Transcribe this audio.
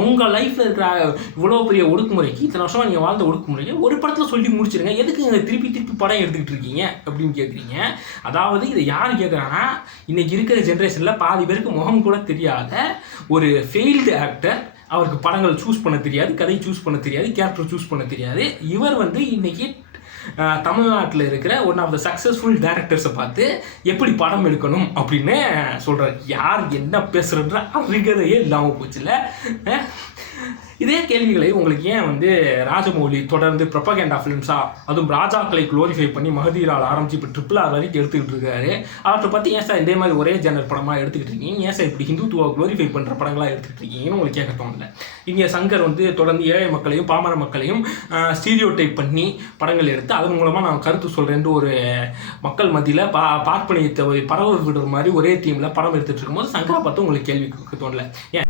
உங்கள் லைஃப்பில் இருக்கிற இவ்வளோ பெரிய ஒடுக்குமுறைக்கு இத்தனை வருஷமாக நீங்கள் வாழ்ந்த ஒடுக்குமுறையை ஒரு படத்தில் சொல்லி முடிச்சிருங்க. எதுக்கு நீங்கள் திருப்பி திருப்பி படம் எடுத்துக்கிட்டு இருக்கீங்க அப்படின்னு கேட்குறீங்க. அதாவது இதை யார் கேட்குறாங்கன்னா, இன்றைக்கி இருக்கிற ஜென்ரேஷனில் பாதி பேருக்கு முகம் கூட தெரியாத ஒரு ஃபெயில்டு ஆக்டர். அவருக்கு படங்கள் சூஸ் பண்ண தெரியாது, கதை சூஸ் பண்ண தெரியாது, கேரக்டர் சூஸ் பண்ண தெரியாது. இவர் இன்றைக்கி தமிழ்நாட்டில் இருக்கிற ஒன் ஆஃப் த சக்ஸஸ்ஃபுல் டேரக்டர்ஸை பார்த்து எப்படி படம் எடுக்கணும் அப்படின்னு சொல்கிறார். யார் என்ன பேசுகிறன்ற அறிகதையே இல்லாமல் போச்சுல. இதே கேள்விகளை உங்களுக்கு ஏன் ராஜமௌலி தொடர்ந்து ப்ரொபகேண்டா ஃபிலிம்ஸாக, அதுவும் ராஜாக்களை க்ளோரிஃபை பண்ணி மகதீரால் ஆரம்பிச்சு இப்போ RRR வரைக்கும் எடுத்துக்கிட்டு இருக்காரு. அவற்றை பற்றி ஏன் சார் இதே மாதிரி ஒரே ஜெனர் படமாக எடுத்துக்கிட்டு இருக்கீங்க, ஏன் சார் இப்படி ஹிந்துத்துவ க்ளோரிஃபை பண்ணுற படங்களாக எடுத்துக்கிட்டு இருக்கீங்கன்னு உங்களுக்கு கேட்க தோணல. இங்கே சங்கர் தொடர்ந்து ஏழை மக்களையும் பாமர மக்களையும் ஸ்டீரியோ டைப் பண்ணி படங்கள் எடுத்து அதன் மூலமாக நான் கருத்து சொல்கிறேன்ட்டு ஒரு மக்கள் மத்தியில் பார்ப்பனியத்தை பரவ விடுற மாதிரி ஒரே தீமில் படம் எடுத்துகிட்டு இருக்கும்போது சங்கரை பார்த்து உங்களுக்கு கேள்வி தோணல. ஏன்